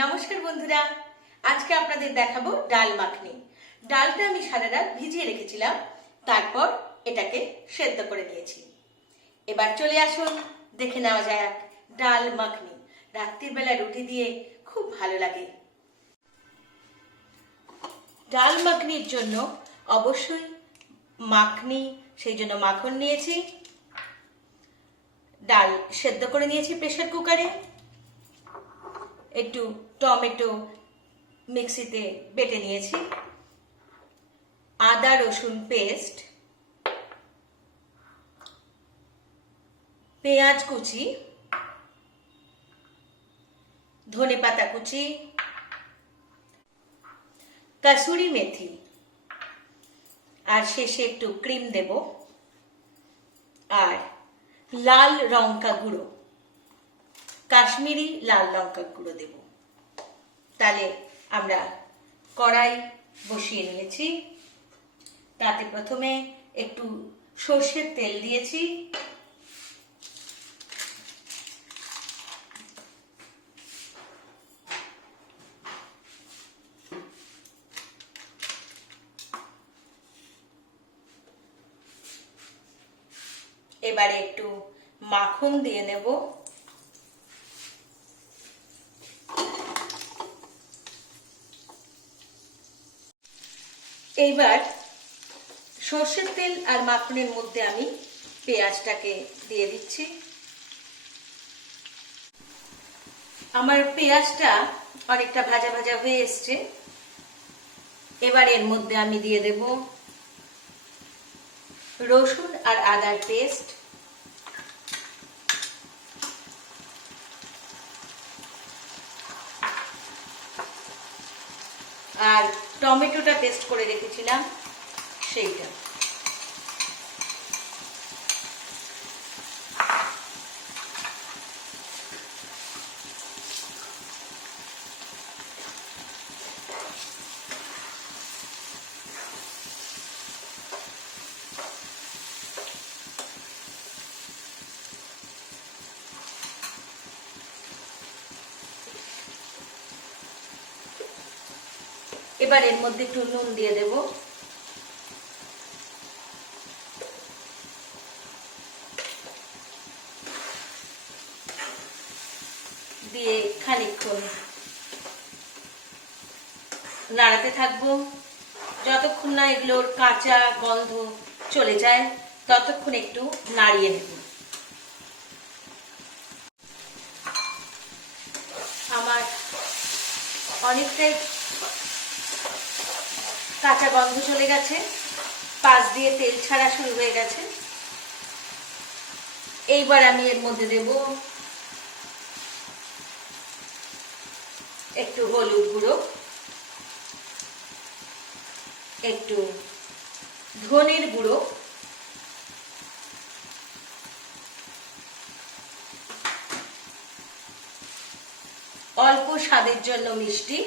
নমস্কার বন্ধুরা। আজকে আপনাদের দেখাবো ডাল মাখনি। ডালটা আমি সারা রাত ভিজিয়ে রেখেছিলাম, তারপর এটাকে সেদ্ধ করে নিয়েছি। এবার চলে আসুন, দেখে নেওয়া যাক ডাল মাখনি। রাত্রির বেলা রুটি দিয়ে খুব ভালো লাগে। ডাল মাখনির জন্য অবশ্যই মাখনি, সেই জন্য মাখন নিয়েছি। ডাল সেদ্ধ করে নিয়েছি প্রেশার কুকারে। একটু টমেটো মিক্সিতে বেটে নিয়েছি। আদা, রসুন পেস্ট, পেঁয়াজ কুচি, ধনে পাতা কুচি, কাসুরি মেথি, আর শেষে একটু ক্রিম দেব, আর লাল লঙ্কা গুঁড়ো। কাশ্মীরি লাল লঙ্কা গুঁড়ো দেব। তাহলে আমরা কড়াই বসিয়ে নিয়েছি। তাতে প্রথমে একটু সর্ষের তেল দিয়েছি। এবারে একটু মাখন দিয়ে নেব। এইবার সর্ষের তেল আর মাখনের মধ্যে আমি পেঁয়াজটাকে দিয়ে দিচ্ছি। আমার পেঁয়াজটা অনেকটা ভাজা ভাজা হয়ে এসছে। এবার এর মধ্যে আমি দিয়ে দেব রসুন আর আদার পেস্ট। আর টমেটোটা পেস্ট করে রেখেছিলাম সেইটা। এবার এর মধ্যে একটু নুন দিয়ে দেব। দিয়ে খানিকক্ষণ নাড়াতে থাকব। যতক্ষণ না এগুলোর কাঁচা গন্ধ চলে যায়, ততক্ষণ একটু নাড়িয়ে নেব। আমার অনেকটাই কাঁচা গন্ধ চলে গেছে। পাশ দিয়ে তেল ছাড়া শুরু হয়ে গেছে। এইবার আমি এর মধ্যে দেব একটু হলুদ গুঁড়ো, একটু ধনের গুঁড়ো, অল্প স্বাদের জন্য মিষ্টি।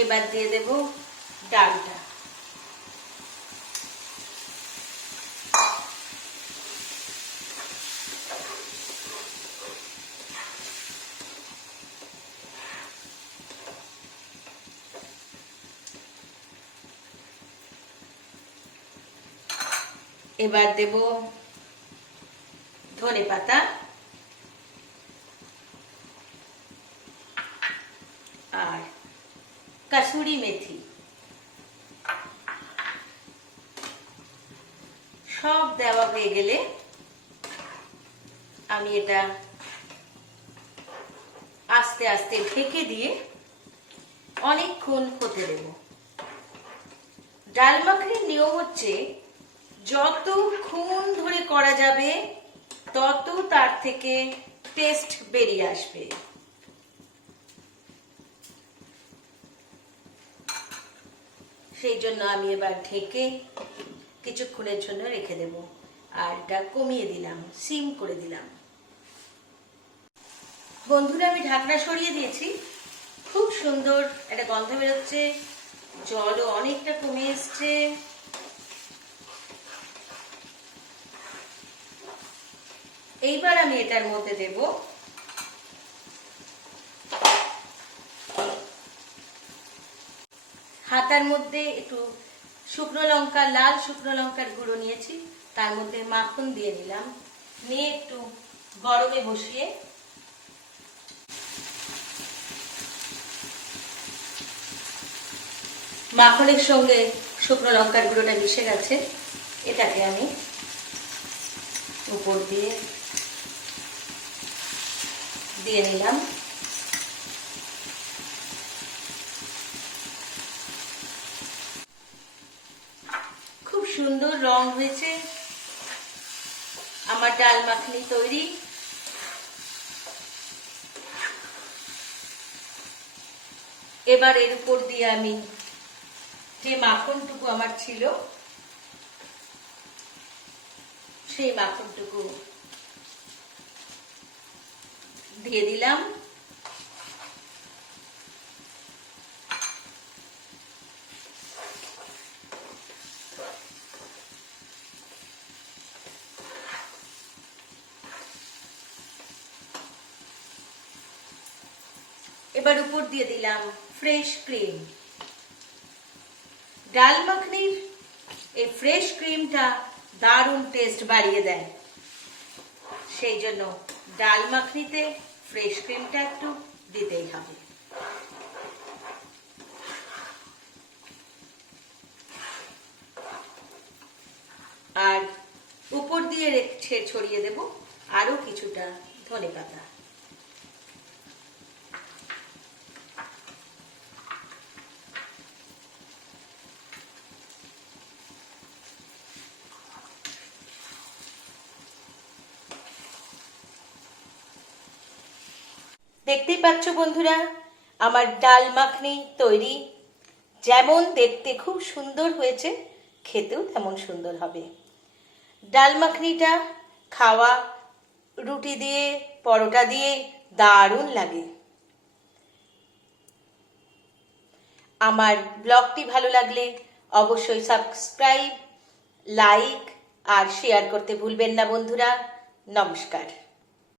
এবার দিয়ে দেব ডালটা। এবার দেব ধনে পাতা আর কাসুরি মেথি। সব দেওয়া হয়ে গেলে আমি এটা আস্তে আস্তে ঢেকে দিয়ে অনেকক্ষণ হতে দেব। ডাল মাখনির নিয়ম হচ্ছে যতক্ষণ ধরে করা যাবে, তত তার থেকে টেস্ট বেরিয়ে আসবে। সেই জন্য আমি এবার ঢেকে কিছুক্ষণের জন্য রেখে দেব। আর এটা কমিয়ে দিলাম, সিম করে দিলাম। বন্ধুরা, আমি ঢাকনা সরিয়ে দিয়েছি। খুব সুন্দর একটা গন্ধ বেরোচ্ছে, জলও অনেকটা কমে এসছে। এইবার আমি এটার মধ্যে দেব হাতার মধ্যে একটু শুকনো লঙ্কা, লাল শুকনো লঙ্কার গুঁড়ো নিয়েছি, তার মধ্যে মাখন দিয়ে নিলাম নিয়ে একটু গরমে বসিয়ে মাখনের সঙ্গে শুকনো লঙ্কার গুঁড়োটা মিশে গেছে। এটাকে আমি উপর দিয়ে দিয়ে নিলাম খুব সুন্দর রং হয়েছে। আমার ডাল মাখনি তৈরি। এবার এর উপর দিয়ে আমি যে মাখনটুকু আমার ছিল, সেই মাখনটুকু দিয়ে দিলাম। এবার উপর দিয়ে দিলাম ফ্রেশ ক্রিম ডাল মাখনির এই ফ্রেশ ক্রিমটা দারুণ টেস্ট বাড়িয়ে দেয়। সেই জন্য ডাল মাখনিতে ফ্রেশ ক্রিমটা একটু দিতেই হবে। আর উপর দিয়ে ছড়িয়ে দেব আরও কিছুটা ধনে পাতা দেখতেই পাচ্ছ বন্ধুরা, আমার ডাল মাখনি তৈরি। যেমন দেখতে খুব সুন্দর হয়েছে, খেতেও তেমন সুন্দর হবে। ডাল মাখনিটা খাওয়া, রুটি দিয়ে, পরোটা দিয়ে দারুণ লাগে। আমার ব্লগটি ভালো লাগলে অবশ্যই সাবস্ক্রাইব, লাইক আর শেয়ার করতে ভুলবেন না বন্ধুরা। নমস্কার।